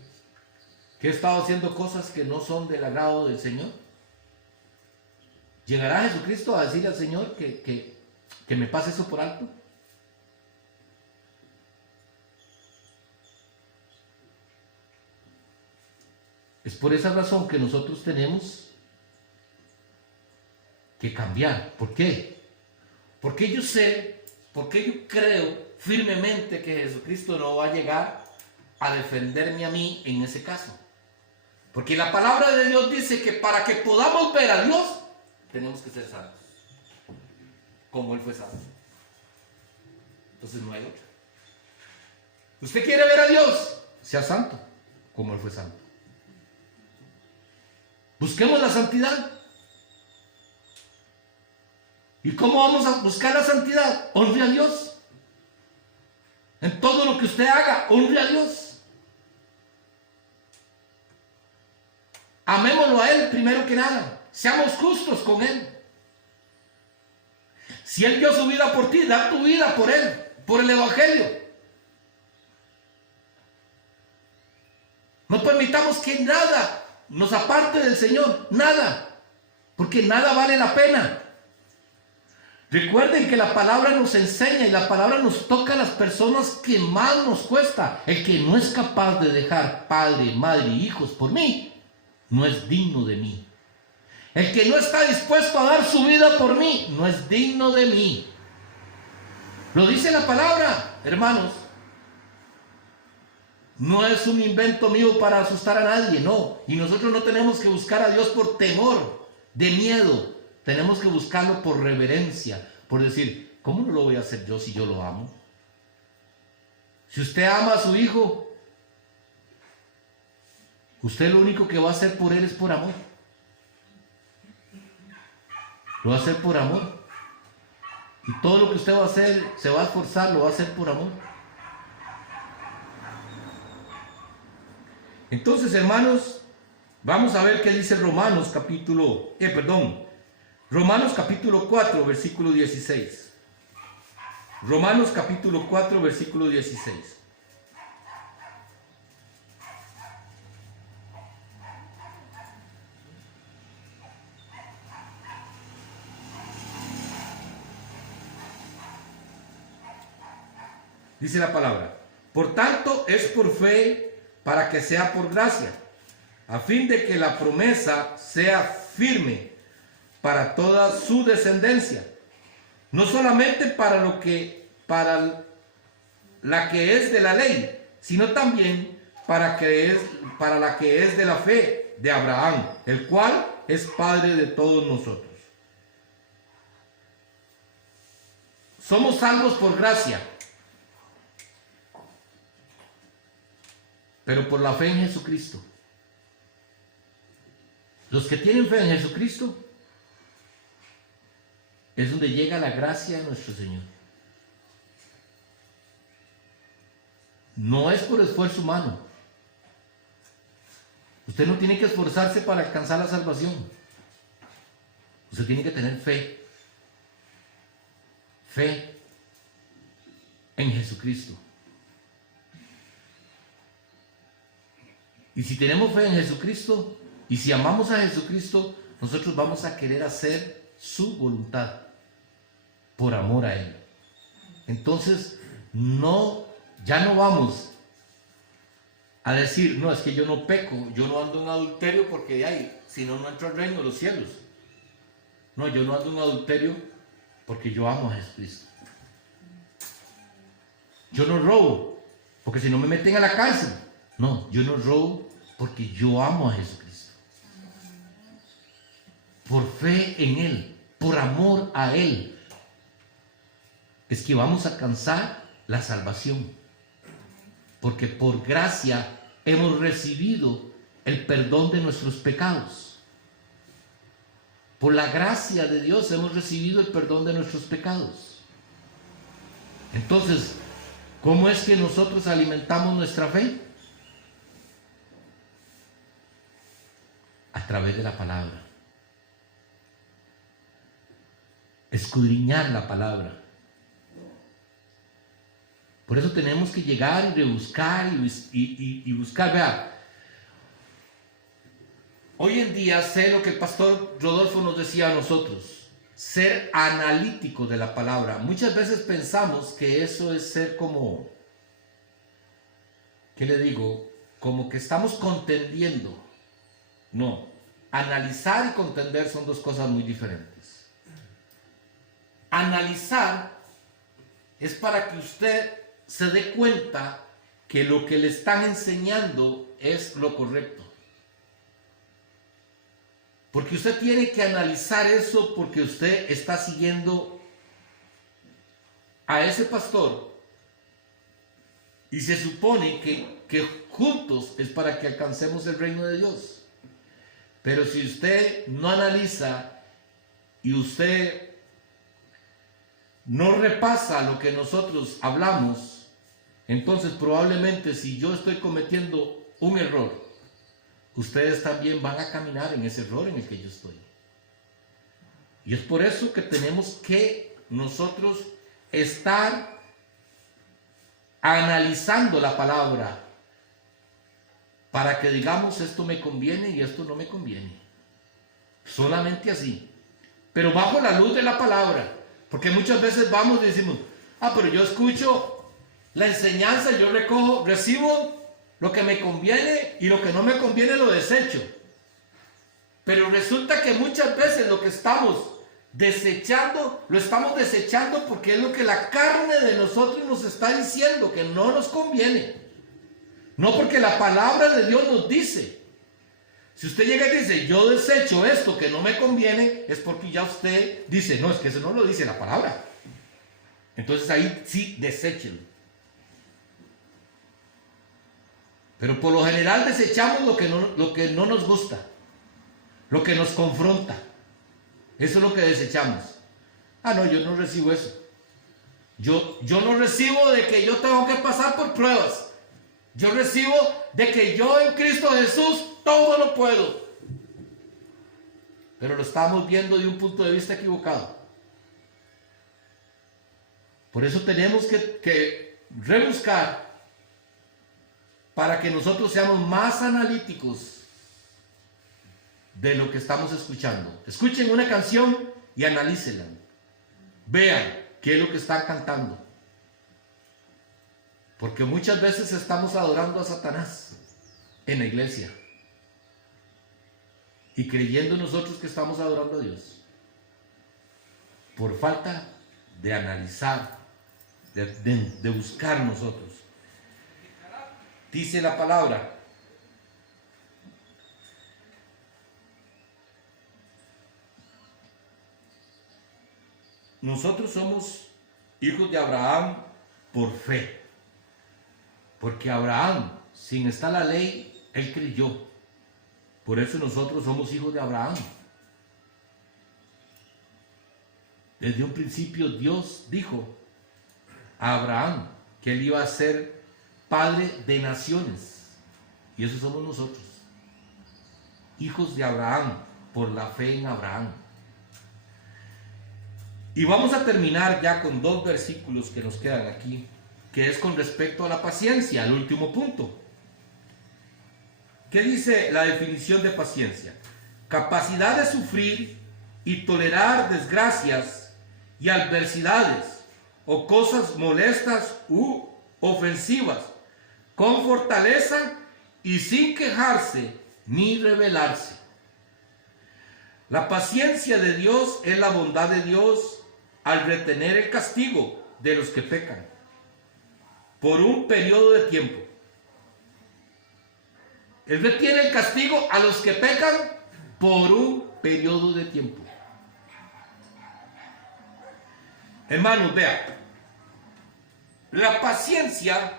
he estado haciendo cosas que no son del agrado del Señor. ¿Llegará Jesucristo a decirle al Señor que me pase eso por alto? Es por esa razón que nosotros tenemos que cambiar. ¿Por qué? Porque yo sé, porque yo creo firmemente que Jesucristo no va a llegar a defenderme a mí en ese caso. Porque la palabra de Dios dice que para que podamos ver a Dios, tenemos que ser santos, como Él fue santo. Entonces no hay otra. ¿Usted quiere ver a Dios? Sea santo, como Él fue santo. Busquemos la santidad. ¿Y cómo vamos a buscar la santidad? Honre a Dios. En todo lo que usted haga, honre a Dios. Amémoslo a Él primero que nada. Seamos justos con Él. Si Él dio su vida por ti, da tu vida por Él, por el Evangelio. No permitamos que nada nos aparte del Señor, nada, porque nada vale la pena. Recuerden que la palabra nos enseña y la palabra nos toca a las personas que más nos cuesta. El que no es capaz de dejar padre, madre y hijos por mí, no es digno de mí. El que no está dispuesto a dar su vida por mí, no es digno de mí. Lo dice la palabra, hermanos. No es un invento mío para asustar a nadie, no. Y nosotros no tenemos que buscar a Dios por temor, de miedo. Tenemos que buscarlo por reverencia, por decir, ¿cómo no lo voy a hacer yo si yo lo amo? Si usted ama a su hijo, usted lo único que va a hacer por él es por amor. Lo va a hacer por amor. Y todo lo que usted va a hacer, se va a esforzar, lo va a hacer por amor. Entonces, hermanos, vamos a ver qué dice Romanos capítulo 4, versículo 16. Romanos capítulo 4, versículo 16. Dice la palabra, por tanto es por fe para que sea por gracia, a fin de que la promesa sea firme para toda su descendencia, no solamente para la que es de la ley, sino también para la que es de la fe de Abraham, el cual es padre de todos nosotros. Somos salvos por gracia, pero por la fe en Jesucristo. Los que tienen fe en Jesucristo es donde llega la gracia de nuestro Señor. No es por esfuerzo humano. Usted no tiene que esforzarse para alcanzar la salvación. Usted tiene que tener fe. Fe en Jesucristo. Y si tenemos fe en Jesucristo, y si amamos a Jesucristo, nosotros vamos a querer hacer su voluntad por amor a Él. Entonces, ya no vamos a decir, no, es que yo no peco, yo no ando en adulterio porque de ahí, si no, no entro al reino de los cielos. No, yo no ando en adulterio porque yo amo a Jesucristo. Yo no robo porque si no me meten a la cárcel. No, yo no robo porque yo amo a Jesucristo. Por fe en Él, por amor a Él, es que vamos a alcanzar la salvación. Porque por gracia hemos recibido el perdón de nuestros pecados. Por la gracia de Dios hemos recibido el perdón de nuestros pecados. Entonces, ¿cómo es que nosotros alimentamos nuestra fe? A través de la palabra. Escudriñar la palabra. Por eso tenemos que llegar y rebuscar y buscar. Vea, hoy en día sé lo que el pastor Rodolfo nos decía a nosotros, ser analítico de la palabra. Muchas veces pensamos que eso es ser como, ¿qué le digo? Como que estamos contendiendo. No, analizar y contender son dos cosas muy diferentes. Analizar es para que usted se dé cuenta que lo que le están enseñando es lo correcto. Porque usted tiene que analizar eso porque usted está siguiendo a ese pastor y se supone que juntos es para que alcancemos el reino de Dios. Pero si usted no analiza y usted no repasa lo que nosotros hablamos, entonces probablemente si yo estoy cometiendo un error, ustedes también van a caminar en ese error en el que yo estoy. Y es por eso que tenemos que nosotros estar analizando la palabra para que digamos esto me conviene y esto no me conviene. Solamente así. Pero bajo la luz de la palabra. Porque muchas veces vamos y decimos, pero yo escucho la enseñanza, yo recibo lo que me conviene y lo que no me conviene lo desecho. Pero resulta que muchas veces lo que estamos desechando, lo estamos desechando porque es lo que la carne de nosotros nos está diciendo, que no nos conviene. No porque la palabra de Dios nos dice. Si usted llega y dice, yo desecho esto que no me conviene, es porque ya usted dice, no, es que eso no lo dice la palabra. Entonces ahí sí, deséchelo. Pero por lo general desechamos lo que no nos gusta, lo que nos confronta. Eso es lo que desechamos. No, yo no recibo eso. Yo no recibo de que yo tengo que pasar por pruebas. Yo recibo de que yo en Cristo Jesús todo lo puedo. Pero lo estamos viendo de un punto de vista equivocado. Por eso tenemos que rebuscar para que nosotros seamos más analíticos de lo que estamos escuchando. Escuchen una canción y analícenla. Vean qué es lo que están cantando. Porque muchas veces estamos adorando a Satanás en la iglesia y creyendo nosotros que estamos adorando a Dios por falta de analizar, de buscar nosotros. Dice la palabra, nosotros somos hijos de Abraham por fe. Porque Abraham, sin estar la ley, él creyó. Por eso nosotros somos hijos de Abraham. Desde un principio Dios dijo a Abraham que él iba a ser padre de naciones. Y eso somos nosotros. Hijos de Abraham, por la fe en Abraham. Y vamos a terminar ya con 2 versículos que nos quedan aquí, que es con respecto a la paciencia, el último punto. ¿Qué dice la definición de paciencia? Capacidad de sufrir y tolerar desgracias y adversidades o cosas molestas u ofensivas, con fortaleza y sin quejarse ni rebelarse. La paciencia de Dios es la bondad de Dios al retener el castigo de los que pecan por un periodo de tiempo. Él retiene el castigo a los que pecan por un periodo de tiempo. Hermanos, vean, la paciencia,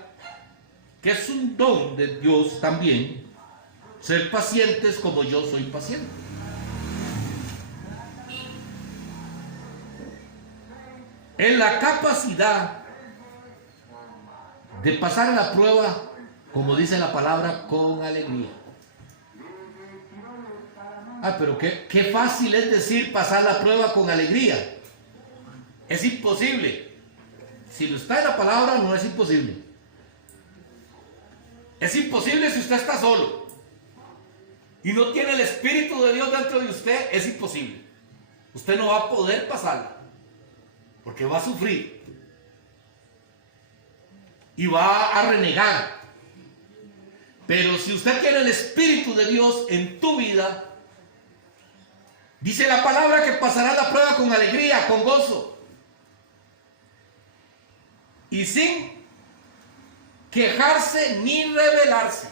que es un don de Dios también, ser pacientes como yo soy paciente. En la capacidad de pasar la prueba, como dice la palabra, con alegría. Pero qué fácil es decir pasar la prueba con alegría. Es imposible. Si lo está en la palabra, no es imposible. Es imposible si usted está solo y no tiene el Espíritu de Dios dentro de usted. Es imposible. Usted no va a poder pasarla, porque va a sufrir y va a renegar. Pero si usted tiene el Espíritu de Dios en tu vida, dice la palabra que pasará la prueba con alegría, con gozo y sin quejarse ni rebelarse.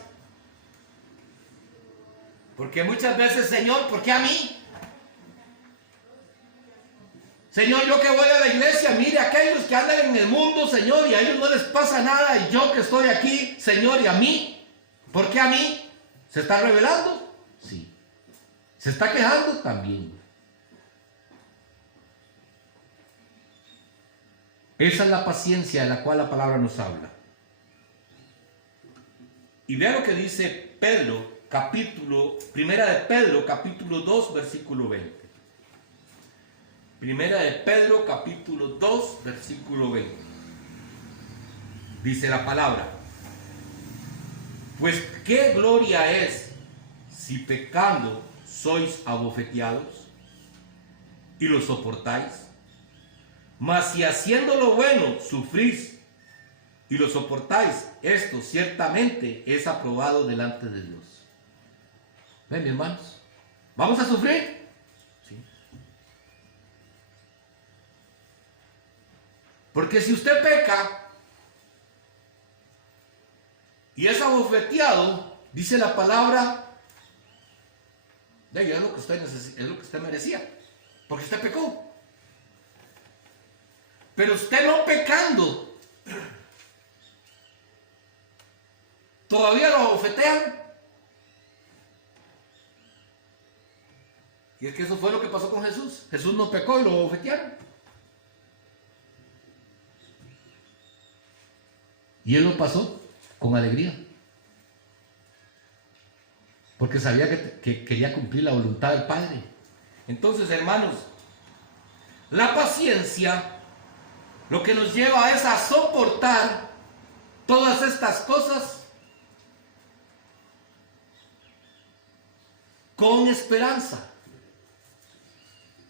Porque muchas veces, Señor, ¿por qué a mí? Señor, yo que voy a la iglesia, mire, aquellos que andan en el mundo, Señor, y a ellos no les pasa nada, y yo que estoy aquí, Señor, y a mí, ¿por qué a mí? ¿Se está rebelando? Sí. ¿Se está quejando? También. Esa es la paciencia de la cual la palabra nos habla. Y vea lo que dice Pedro, Primera de Pedro, capítulo 2, versículo 20. Primera de Pedro, capítulo 2, versículo 20. Dice la palabra: pues qué gloria es si pecando sois abofeteados y lo soportáis, mas si haciendo lo bueno sufrís y lo soportáis, esto ciertamente es aprobado delante de Dios. ¿Ven, mis hermanos? ¿Vamos a sufrir? Sí. Porque si usted peca y es abofeteado, dice la palabra, es lo que usted merecía, porque usted pecó. Pero usted no pecando, todavía lo abofetean. Y es que eso fue lo que pasó con Jesús. Jesús no pecó y lo abofetearon. Y él lo pasó con alegría, porque sabía que quería cumplir la voluntad del Padre. Entonces, hermanos, la paciencia lo que nos lleva es a soportar todas estas cosas con esperanza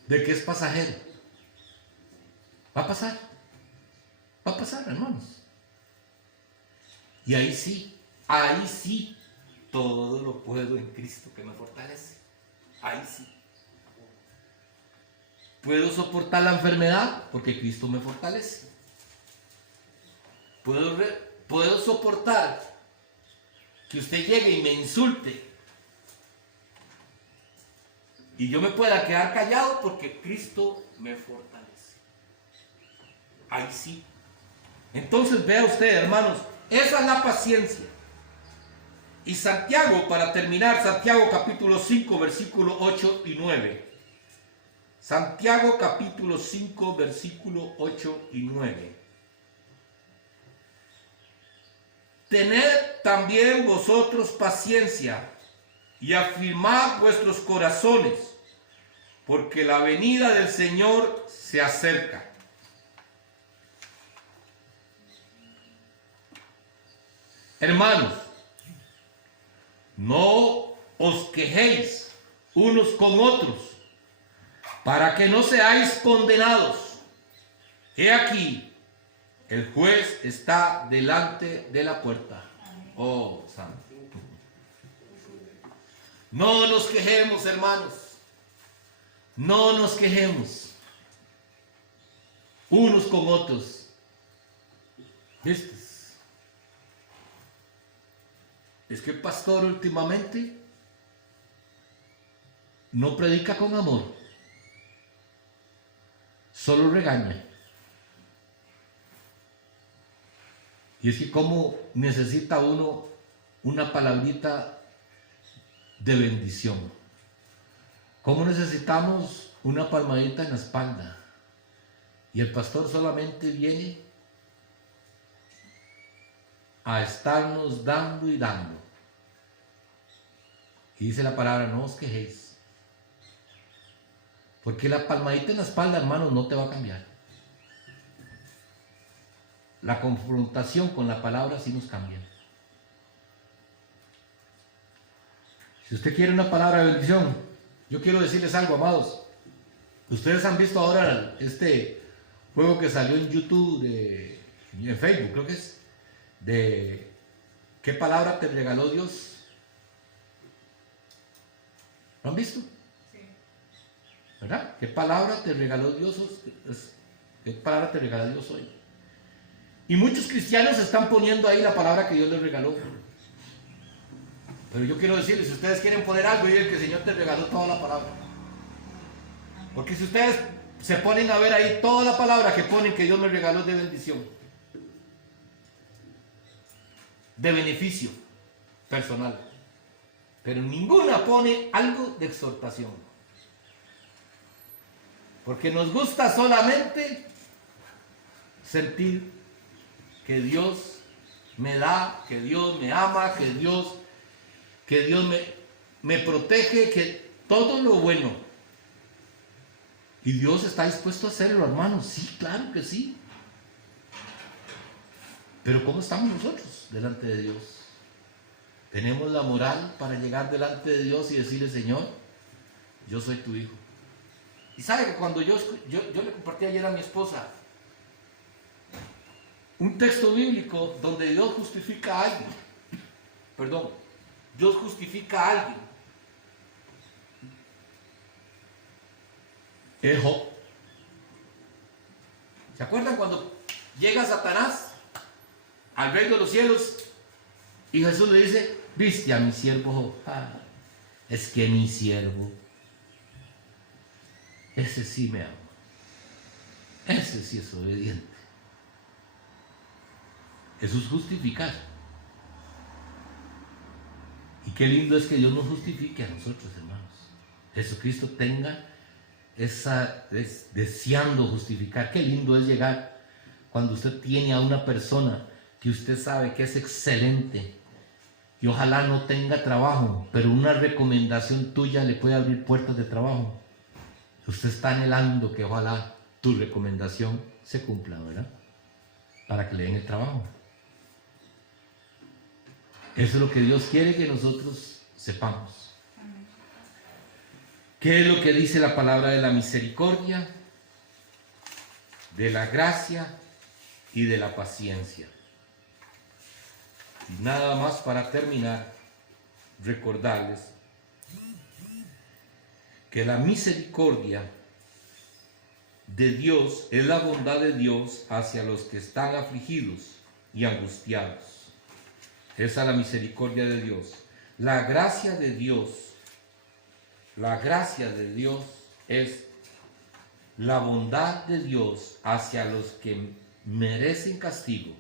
de que es pasajero. Va a pasar, hermanos. Y ahí sí, todo lo puedo en Cristo que me fortalece. Ahí sí. Puedo soportar la enfermedad porque Cristo me fortalece. Puedo soportar que usted llegue y me insulte y yo me pueda quedar callado porque Cristo me fortalece. Ahí sí. Entonces vea usted, hermanos, esa es la paciencia. Y Santiago, para terminar, Santiago capítulo 5, versículo 8 y 9. Santiago capítulo 5, versículo 8 y 9. Tened también vosotros paciencia y afirmad vuestros corazones, porque la venida del Señor se acerca. Hermanos, no os quejéis unos con otros, para que no seáis condenados. He aquí, el juez está delante de la puerta. Oh, santo. No nos quejemos, hermanos. No nos quejemos unos con otros. ¿Viste? Es que el pastor últimamente no predica con amor, solo regaña. Y es que como necesita uno una palabrita de bendición. ¿Cómo necesitamos una palmadita en la espalda? Y el pastor solamente viene a estarnos dando y dando. Y dice la palabra, no os quejéis. Porque la palmadita en la espalda, hermanos, no te va a cambiar. La confrontación con la palabra sí nos cambia. Si usted quiere una palabra de bendición, yo quiero decirles algo, amados. Ustedes han visto ahora este juego que salió en YouTube, en Facebook, creo que es, de ¿qué palabra te regaló Dios? ¿Lo han visto? Sí. ¿Verdad? ¿Qué palabra te regaló Dios? ¿Qué palabra te regaló Dios hoy? Y muchos cristianos están poniendo ahí la palabra que Dios les regaló. Pero yo quiero decirles, si ustedes quieren poner algo, digan que el Señor te regaló toda la palabra. Porque si ustedes se ponen a ver ahí toda la palabra que ponen que Dios me regaló de bendición, de beneficio personal, pero ninguna pone algo de exhortación. Porque nos gusta solamente sentir que Dios me da, que Dios me ama, que Dios me protege, que todo lo bueno. Y Dios está dispuesto a hacerlo, hermanos. Sí, claro que sí. Pero ¿cómo estamos nosotros delante de Dios? ¿Tenemos la moral para llegar delante de Dios y decirle, Señor, yo soy tu hijo? Y sabe que cuando yo le compartí ayer a mi esposa un texto bíblico donde Dios justifica a alguien. Perdón, Dios justifica a alguien. Es Job. ¿Se acuerdan cuando llega Satanás al reino de los cielos y Jesús le dice, viste a mi siervo Job? Ah, es que mi siervo, ese sí me ama, ese sí es obediente. Eso es justificar. Y qué lindo es que Dios nos justifique a nosotros, hermanos. Jesucristo tenga deseando justificar. Qué lindo es llegar cuando usted tiene a una persona que usted sabe que es excelente y ojalá no tenga trabajo, pero una recomendación tuya le puede abrir puertas de trabajo. Usted está anhelando que ojalá tu recomendación se cumpla, ¿verdad? Para que le den el trabajo. Eso es lo que Dios quiere que nosotros sepamos. ¿Qué es lo que dice la palabra de la misericordia, de la gracia y de la paciencia? Y nada más para terminar, recordarles que la misericordia de Dios es la bondad de Dios hacia los que están afligidos y angustiados. Esa es la misericordia de Dios. La gracia de Dios es la bondad de Dios hacia los que merecen castigo.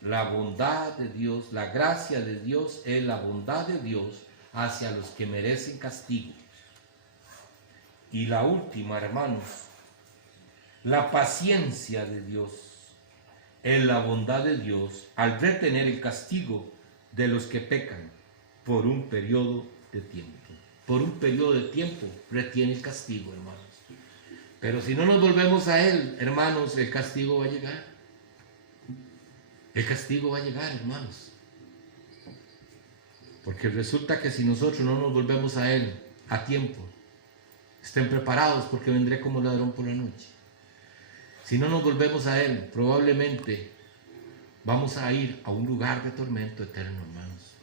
La bondad de Dios, la gracia de Dios es la bondad de Dios hacia los que merecen castigo. Y la última, hermanos, la paciencia de Dios es la bondad de Dios al retener el castigo de los que pecan por un periodo de tiempo. Por un periodo de tiempo retiene el castigo, hermanos. Pero si no nos volvemos a Él, hermanos, el castigo va a llegar. El castigo va a llegar, hermanos. Porque resulta que si nosotros no nos volvemos a Él a tiempo, estén preparados porque vendré como ladrón por la noche. Si no nos volvemos a Él, probablemente vamos a ir a un lugar de tormento eterno, hermanos.